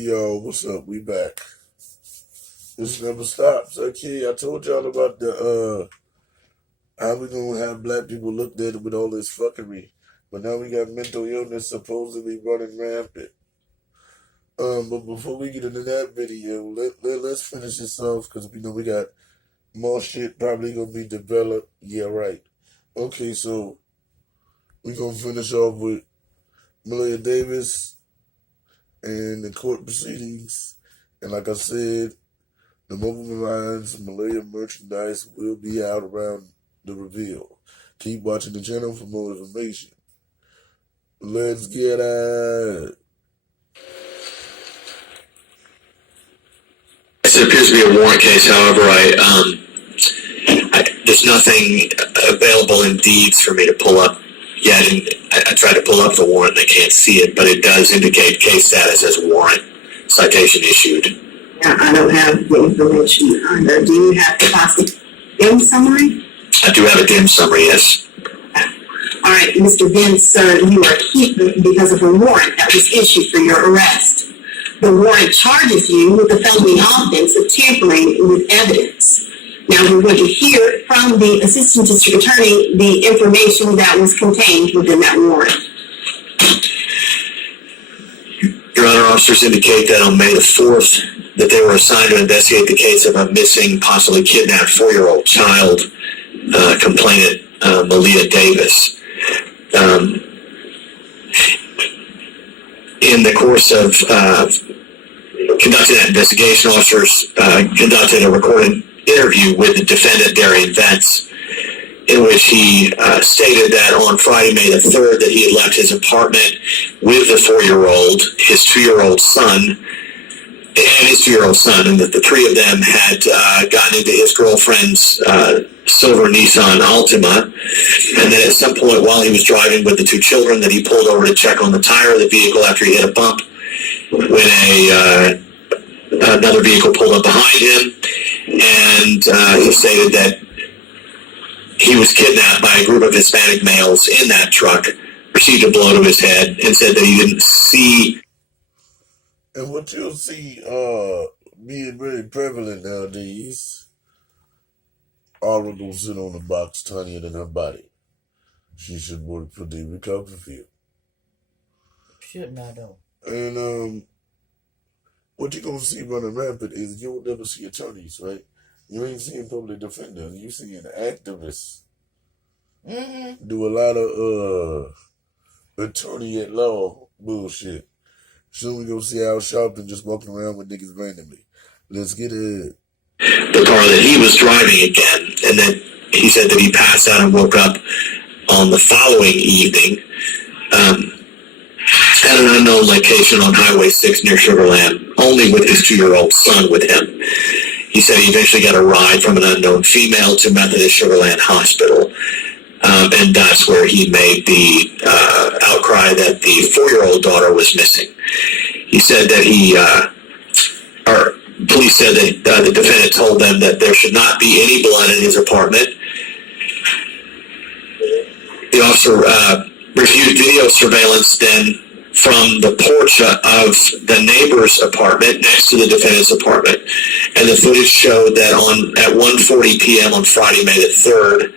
Hey y'all, what's up? We back. This never stops. Okay, I told y'all about the how we gonna have black people looked at with all this fuckery. But now we got mental illness supposedly running rampant. But before we get into that video, let's finish this off because we know we got more shit probably gonna be developed. Yeah, right. Okay, so we gonna finish off with BabyDavis and the court proceedings. And like I said, the mobile lines Malaya merchandise will be out around the reveal. Keep watching the channel for more information. Let's get it. It appears to be a warrant case. However, there's nothing available in deeds for me to pull up yet. And I tried to pull up the warrant and I can't see it, but it does indicate case status as warrant. Citation issued. I don't have the information either. Do you have the possible dim summary? I do have a dim summary, yes. All right, Mr. Vince, sir, you are here because of a warrant that was issued for your arrest. The warrant charges you with the felony offense of tampering with evidence. Now we're going to hear from the Assistant District Attorney the information that was contained within that warrant. Your Honor, officers indicate that on May the 4th, that they were assigned to investigate the case of a missing, possibly kidnapped 4-year-old child, complainant Malia Davis. In the course of conducting that investigation, officers conducted a recorded interview with the defendant, Darian Vance, in which he stated that on Friday, May the 3rd, that he had left his apartment with the 4-year-old, his 2-year-old son, and that the three of them had gotten into his girlfriend's silver Nissan Altima, and then at some point while he was driving with the two children, that he pulled over to check on the tire of the vehicle after he hit a bump when another vehicle pulled up behind him, and he stated that he was kidnapped by a group of Hispanic males in that truck, received a blow to his head, and said that he didn't see. And what you'll see being very prevalent nowadays, Aura gonna sit on a box tinier than her body. She should work for David Copperfield. Shouldn't I though? And what you're gonna see running rampant is you'll never see attorneys, right? You ain't seeing public defenders. You seeing activists do a lot of attorney at law bullshit. Soon we gonna see Al Sharpton just walking around with niggas randomly. Let's get it. The car that he was driving again, and then he said that he passed out and woke up on the following evening at an unknown location on Highway 6 near Sugarland, only with his 2-year-old son with him. He said he eventually got a ride from an unknown female to Methodist Sugarland Hospital, and that's where he made the outcry that the 4-year-old daughter was missing. He said that police said that the defendant told them that there should not be any blood in his apartment. The officer reviewed video surveillance then from the porch of the neighbor's apartment next to the defendant's apartment, and the footage showed that at 1:40 p.m. on Friday, May the 3rd,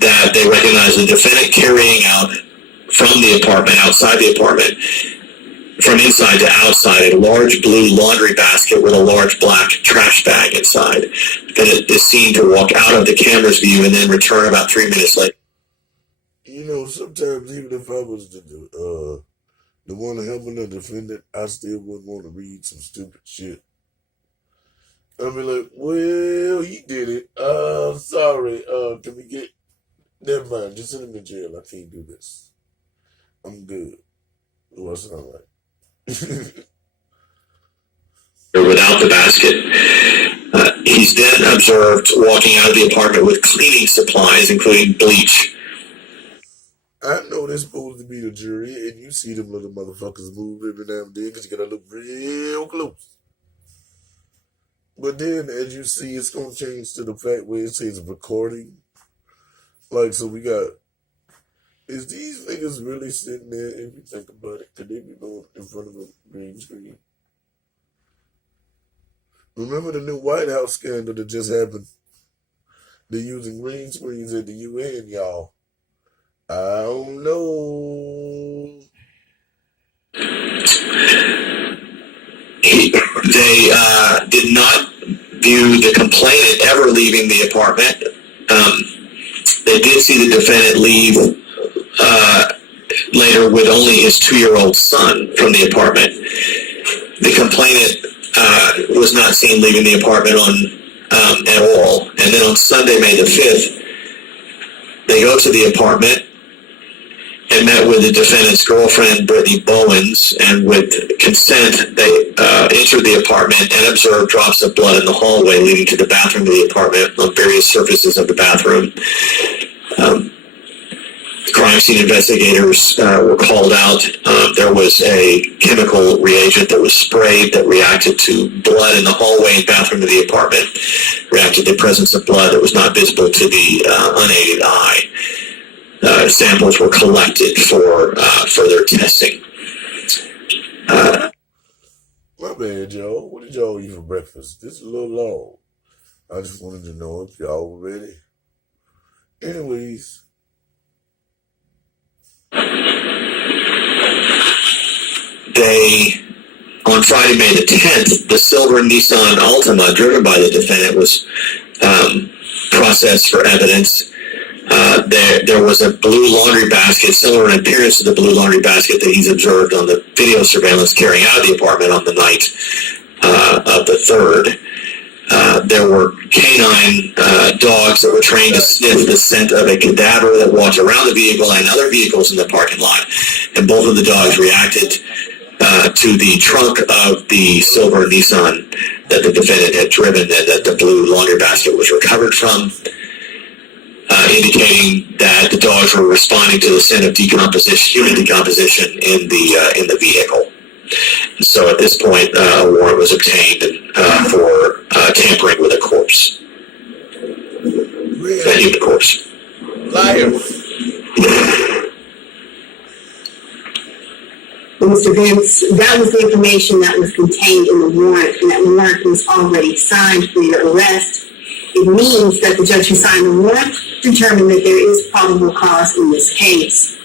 that they recognized the defendant carrying out from the apartment, outside the apartment, from inside to outside, a large blue laundry basket with a large black trash bag inside. Then it is seen to walk out of the camera's view and then return about 3 minutes later. You know, sometimes even if I was the one helping the defendant, I still wouldn't want to read some stupid shit. I'd be like, well, he did it. Sorry. Can we get... Never mind. Just send him to jail. I can't do this. I'm good. Oh, I sound right. Without the basket. He's then observed walking out of the apartment with cleaning supplies, including bleach. I know they're supposed to be the jury, and you see them little motherfuckers move every now and then because you gotta look real close. But then, as you see, it's gonna change to the fact where it says recording. Like, so we got... Is these niggas really sitting there, if you think about it? Could they be going in front of a green screen? Remember the new White House scandal that just happened? They're using green screens at the UN, y'all. I don't know. They did not view the complainant ever leaving the apartment. They did see the defendant leave later with only his 2-year-old son from the apartment. The complainant was not seen leaving the apartment at all. And then on Sunday, May the 5th, they go to the apartment and met with the defendant's girlfriend, Brittany Bowens, and with consent, they entered the apartment and observed drops of blood in the hallway leading to the bathroom of the apartment on various surfaces of the bathroom. Crime scene investigators were called out. There was a chemical reagent that was sprayed that reacted to blood in the hallway and bathroom of the apartment, reacted to the presence of blood that was not visible to the unaided eye. Samples were collected for further testing. My bad, y'all. What did y'all eat for breakfast? This is a little long. I just wanted to know if y'all were ready. Anyways. On Friday, May the 10th, the silver Nissan Altima driven by the defendant was processed for evidence. There was a blue laundry basket, similar in appearance to the blue laundry basket that he's observed on the video surveillance carrying out of the apartment on the night of the 3rd. There were canine dogs that were trained to sniff the scent of a cadaver that walked around the vehicle and other vehicles in the parking lot. And both of the dogs reacted to the trunk of the silver Nissan that the defendant had driven and that the blue laundry basket was recovered from, indicating that the dogs were responding to the scent of human decomposition in the vehicle. So at this point, a warrant was obtained for tampering with a corpse. A human corpse. Liar. Mr. Vince, that was the information that was contained in the warrant, and that warrant was already signed for your arrest. It means that the judge who signed the warrant determined that there is probable cause in this case.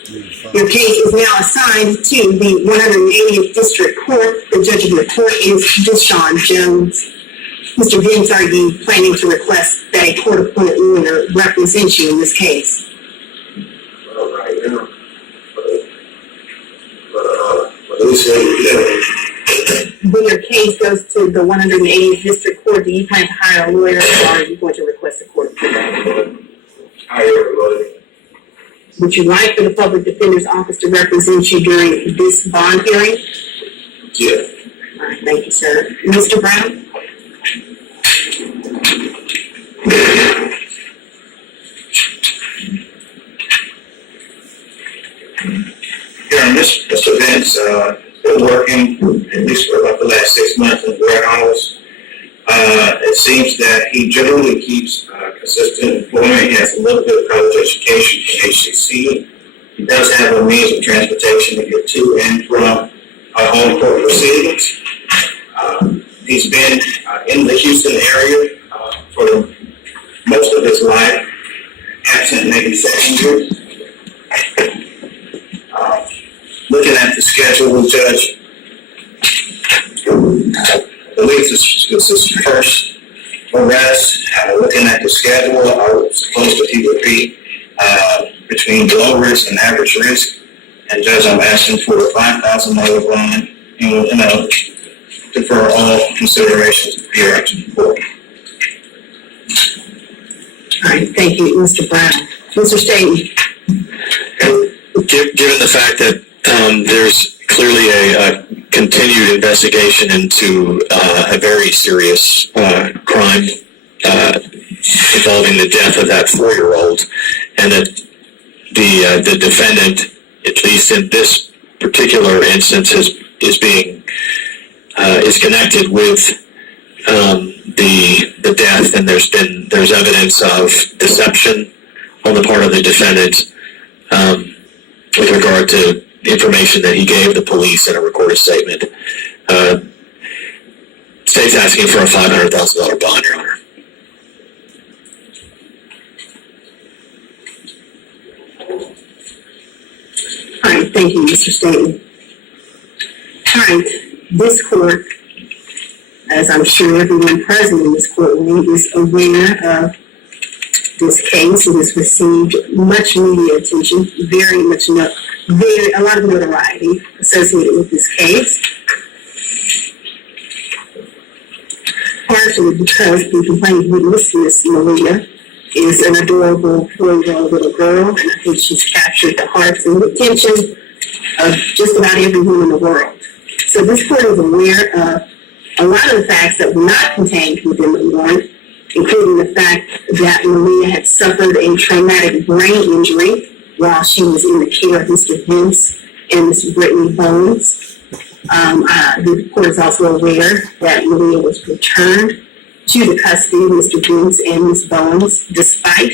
Your case is now assigned to the 180th District Court. The judge of your court is Deshaun Jones. Mr. Vince, are you planning to request that a court-appointed lawyer represent you in this case? When your case goes to the 180th District Court, do you plan to hire a lawyer, or are you going to request a court appointment? Hire a lawyer. Would you like for the Public Defender's Office to represent you during this bond hearing? Yeah. All right, thank you, sir. Mr. Brown? Yeah, Mr. Vince, been working at least for about the last 6 months in the warehouse. It seems that he generally keeps consistent employment. He has a little bit of college education from HCC. He does have a means of transportation to get to and from home court proceedings. He's been in the Houston area for most of his life, absent maybe 7 years. Looking at the schedule, Judge, I believe this is his first arrest. Looking at the schedule, I was supposed that he would be between low risk and average risk. And Judge, I'm asking for a $5,000 bond and defer all considerations of your action report. All right, thank you, Mr. Brown. Mr. Staten? Given the fact that there's clearly a continued investigation into a very serious crime involving the death of that 4-year-old, and that the defendant, at least in this particular instance, is connected with the death, and there's evidence of deception on the part of the defendant with regard to information that he gave the police in a recorded statement. State He's asking for a $500,000 bond, Your Honor. All right, thank you, Mr. Staten. All right, this court, as I'm sure everyone present in this courtroom is aware of this case, it has received much media attention, a lot of notoriety associated with this case. Partially because the complainant witness, Miss Maria, is an adorable 4-year-old little girl, and I think she's captured the hearts and attention of just about everyone in the world. So this court is aware of a lot of the facts that were not contained within the warrant, including the fact that Maria had suffered a traumatic brain injury while she was in the care of Mr. Vince and Miss Brittany Bones. The court is also aware that Maria was returned to the custody of Mr. Vince and Miss Bones despite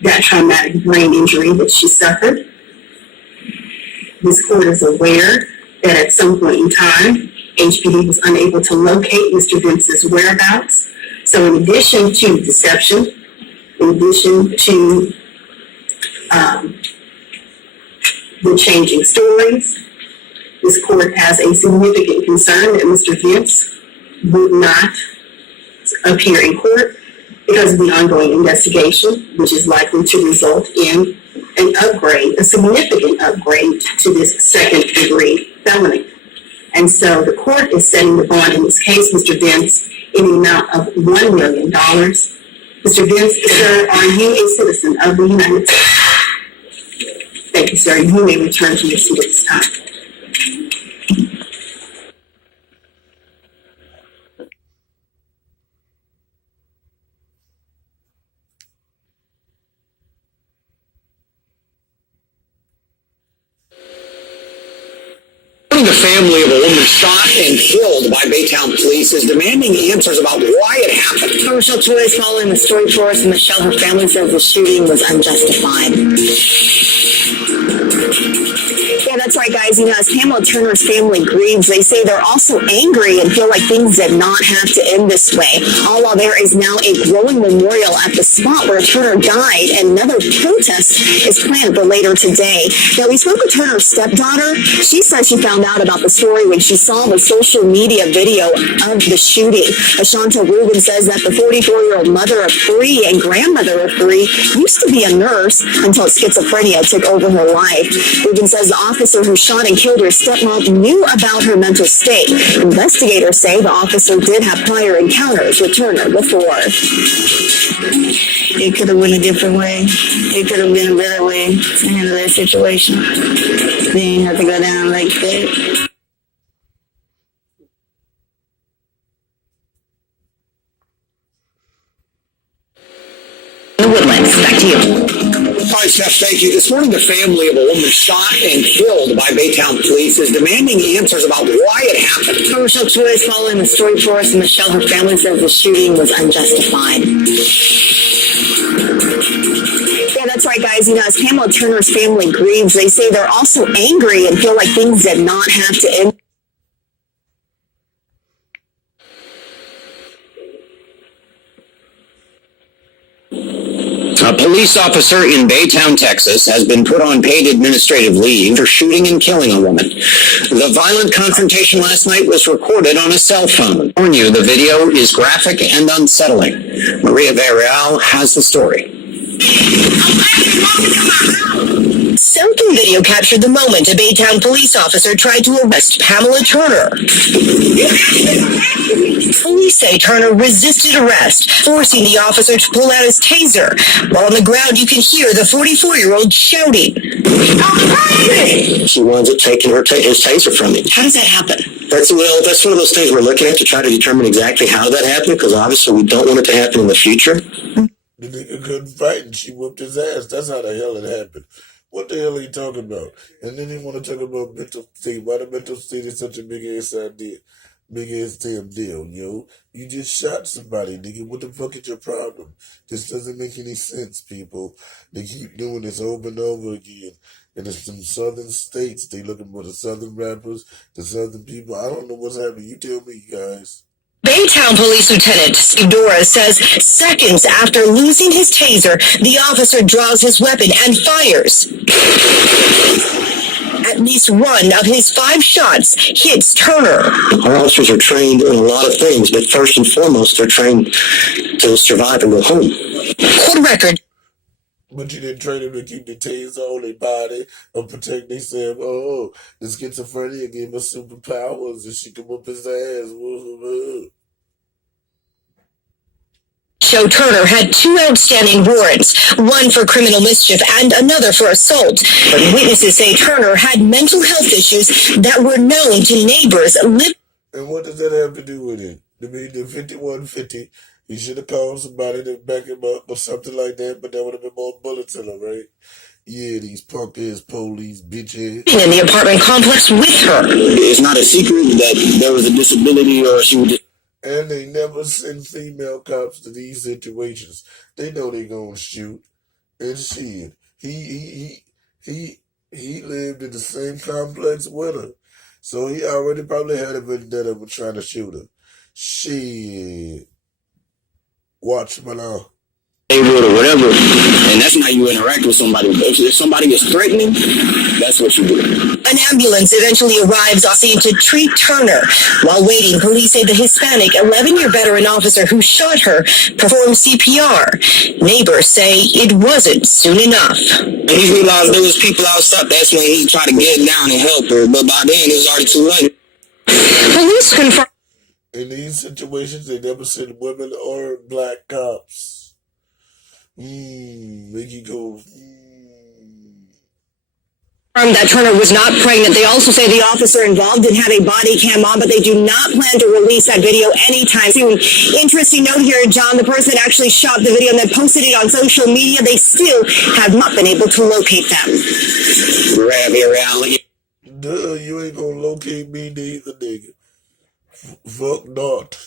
that traumatic brain injury that she suffered. This court is aware that at some point in time, HPD was unable to locate Mr. Vince's whereabouts. So in addition to deception, in addition to the changing stories, this court has a significant concern that Mr. Vince would not appear in court because of the ongoing investigation, which is likely to result in an upgrade, a significant upgrade to this second-degree felony. And so the court is setting the bond in this case, Mr. Vince, in the amount of $1 million. Mr. Vince, sir, are you a citizen of the United States? Thank you, sir. You may return to your seat at this time. The family of a woman shot and killed by Baytown police is demanding answers about why it happened. Rochelle Choi is following the story for us, and Michelle, her family says the shooting was unjustified. Yeah, that's right, guys. As Pamela Turner's family grieves, they say they're also angry and feel like things did not have to end this way. All while there is now a growing memorial at the spot where Turner died, and another protest is planned for later today. Now, we spoke with Turner's stepdaughter. She says she found out about the story when she saw the social media video of the shooting. Ashanta Rubin says that the 44-year-old mother of 3 and grandmother of 3 used to be a nurse until schizophrenia took over her life. Rubin says the officer who shot and killed her stepmom knew about her mental state. Investigators say the officer did have prior encounters with Turner before. It could have went a different way. It could have been a better way to handle that situation. They didn't have to go down like that. Woodlands, back to you. All right, Steph, thank you. This morning, the family of a woman shot and killed by Baytown police is demanding answers about why it happened. Rochelle Choi is following the story for us, and Michelle, her family says the shooting was unjustified. Yeah, that's right, guys. As Pamela Turner's family grieves, they say they're also angry and feel like things did not have to end. A police officer in Baytown, Texas, has been put on paid administrative leave for shooting and killing a woman. The violent confrontation last night was recorded on a cell phone. I warn you, the video is graphic and unsettling. Maria Villarreal has the story. Selfie video captured the moment a Baytown police officer tried to arrest Pamela Turner. Police say Turner resisted arrest, forcing the officer to pull out his taser. While on the ground, you can hear the 44-year-old shouting. She wanted to take his taser from me. How does that happen? That's one of those things we're looking at to try to determine exactly how that happened, because obviously we don't want it to happen in the future. The nigga couldn't fight and she whooped his ass. That's how the hell it happened. What the hell are you talking about? And then he want to talk about mental state. Why the mental state is such a big ass idea? Big ass damn deal, yo. You just shot somebody, nigga. What the fuck is your problem? This doesn't make any sense, people. They keep doing this over and over again. And it's some southern states. They looking for the southern rappers, the southern people. I don't know what's happening. You tell me, guys. Baytown Police Lieutenant Steve Dora says seconds after losing his taser, the officer draws his weapon and fires. At least one of his 5 shots hits Turner. Our officers are trained in a lot of things, but first and foremost, they're trained to survive and go home. Court record. But you didn't train them to keep the taser on their body or protect themselves. Oh, the schizophrenia gave us superpowers and she can whoop his ass. Show Turner had 2 outstanding warrants, one for criminal mischief and another for assault. But witnesses say Turner had mental health issues that were known to neighbors. And what does that have to do with it? To me, the 5150, he should have called somebody to back him up or something like that, but that would have been more bullets in him, right? Yeah, these punk-ass police, bitch-ass. In the apartment complex with her. It's not a secret that there was a disability or she would. And they never send female cops to these situations. They know they gonna shoot. And shit, he lived in the same complex with her. So he already probably had a vendetta for trying to shoot her. Shit. Watch me now. Neighborhood or whatever, and that's not how you interact with somebody. If somebody is threatening, that's what you do. An ambulance eventually arrives on scene to treat Turner. While waiting, police say the Hispanic 11-year veteran officer who shot her performed CPR. Neighbors say it wasn't soon enough. When he realized there was people outside, that's when he tried to get down and help her, but by then it was already too late. Police confirm. In these situations, they never send women or black cops. Make you go. That Turner was not pregnant. They also say the officer involved didn't have a body cam on, but they do not plan to release that video anytime soon. Interesting note here, John, the person that actually shot the video and then posted it on social media, they still have not been able to locate them. Reality. Duh, you ain't gonna locate me neither, nigga. Fuck not.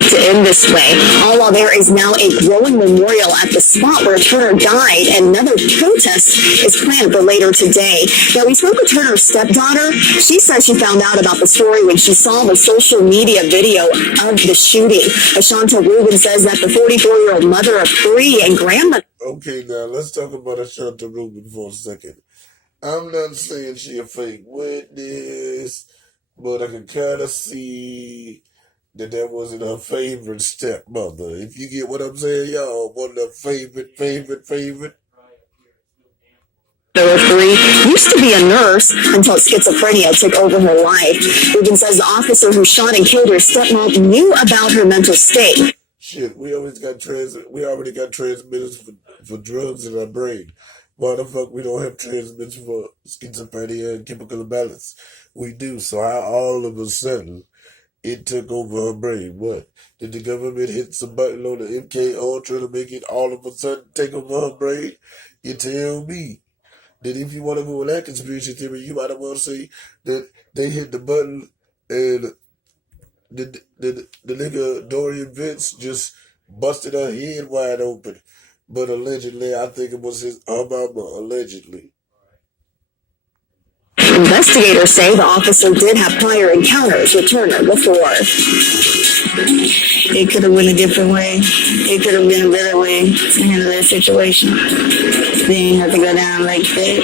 To end this way, all while there is now a growing memorial at the spot where Turner died, and another protest is planned for later today. Now, we spoke with Turner's stepdaughter. She says she found out about the story when she saw the social media video of the shooting. Ashanta Rubin says that the 44-year-old mother of 3 and grandmother. Okay, now let's talk about Ashanta Rubin for a second. I'm not saying she a fake witness, but I can kind of see that wasn't her favorite stepmother. If you get what I'm saying, y'all, one of the favorite. Mother of 3 used to be a nurse until schizophrenia took over her life. Rubin says the officer who shot and killed her stepmom knew about her mental state. Shit, we already got transmitters for drugs in our brain. Why the fuck we don't have transmitters for schizophrenia and chemical imbalance? We do. So how all of a sudden it took over her brain? What? Did the government hit some button on the MK Ultra to make it all of a sudden take over her brain? You tell me. That if you want to go with that conspiracy theory, you might as well say that they hit the button and the nigga Dorian Vince just busted her head wide open. But allegedly, I think it was her mama, allegedly. Investigators say the officer did have prior encounters with Turner before. It could have went a different way. It could have been a better way to handle that situation. They didn't have to go down like that.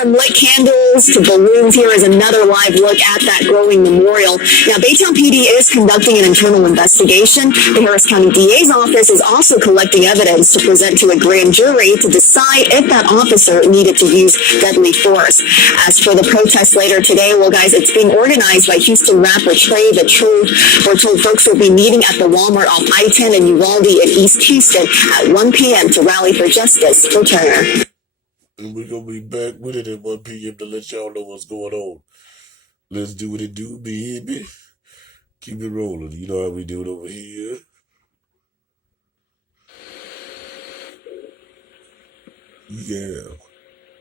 From lit candles to balloons, here is another live look at that growing memorial. Now, Baytown PD is conducting an internal investigation. The Harris County DA's office is also collecting evidence to present to a grand jury to decide if that officer needed to use deadly force. As for the protest later today, well, guys, it's being organized by Houston rapper Trey the Truth. We're told folks will be meeting at the Walmart off I-10 and Uvalde in East Houston at 1 p.m. to rally for justice for Turner. And we're going to be back with it at 1 p.m. to let y'all know what's going on. Let's do what it do, baby. Keep it rolling. You know how we do it over here. Yeah.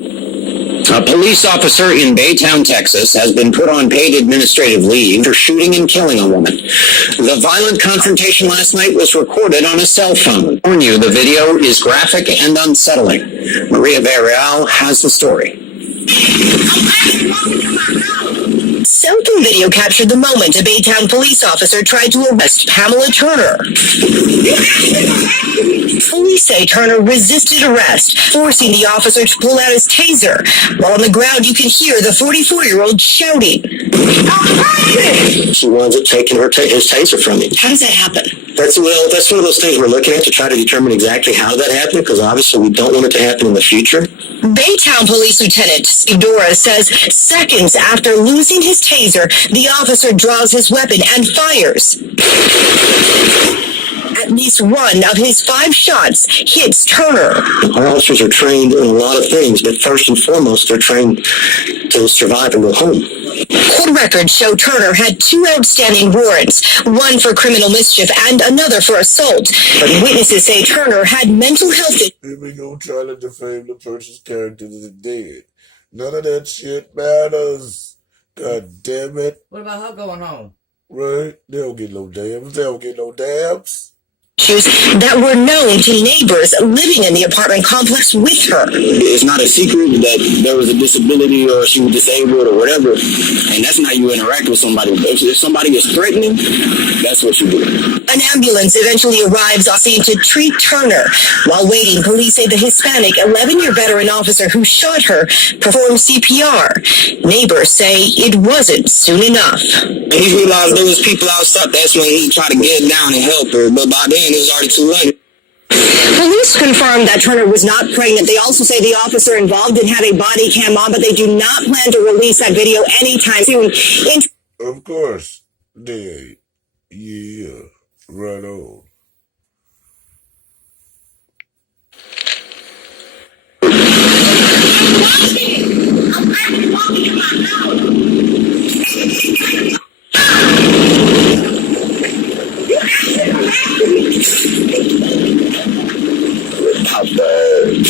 A police officer in Baytown, Texas, has been put on paid administrative leave for shooting and killing a woman. The violent confrontation last night was recorded on a cell phone. I warn you, the video is graphic and unsettling. Maria Villarreal has the story. Cell phone video captured the moment a Baytown police officer tried to arrest Pamela Turner. Police say Turner resisted arrest, forcing the officer to pull out his taser. While on the ground, you can hear the 44-year-old shouting. She winds up taking his taser from him. How does that happen? That's one of those things we're looking at to try to determine exactly how that happened, because obviously we don't want it to happen in the future. Baytown Police Lieutenant Steve Dora says seconds after losing his taser, the officer draws his weapon and fires. At least one of his 5 shots hits Turner. Our officers are trained in a lot of things, but first and foremost, they're trained to survive and go home. Court records show Turner had 2 outstanding warrants, one for criminal mischief and another for assault. But witnesses say Turner had mental health issues. Here we go trying to defame the person's character that's dead. None of that shit matters. God damn it. What about her going home? Right? They don't get no dams. They don't get no dams. That were known to neighbors living in the apartment complex with her. It's not a secret that there was a disability or she was disabled or whatever, and that's not how you interact with somebody. If somebody is threatening, that's what you do. An ambulance eventually arrives on scene to treat Turner. While waiting, police say the Hispanic 11-year veteran officer who shot her performed CPR. Neighbors say it wasn't soon enough. When he realized there was people outside, that's when he tried to get down and help her, but by then it was already too late. Police confirmed that Turner was not pregnant. They also say the officer involved didn't have a body cam on, but they do not plan to release that video anytime soon. Of course. They. Yeah. Right on. How bad?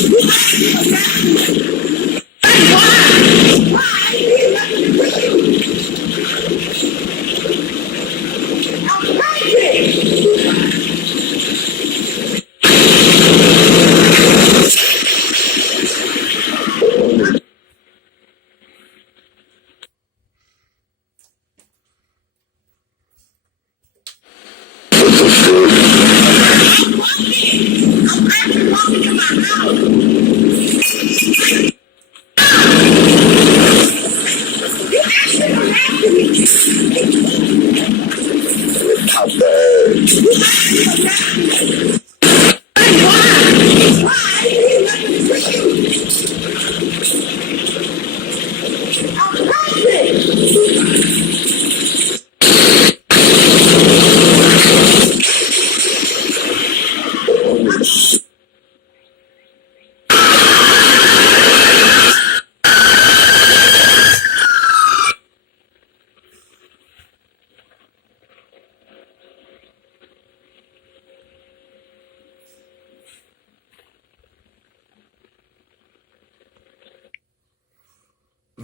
How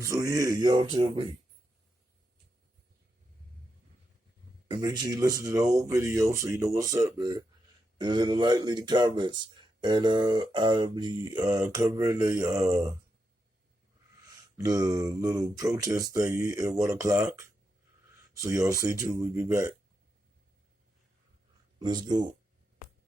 So yeah, y'all tell me. And make sure you listen to the whole video so you know what's up, man. And then leave the comments. And I'll be covering the little protest thing at 1 o'clock. So y'all stay tuned, we'll be back. Let's go.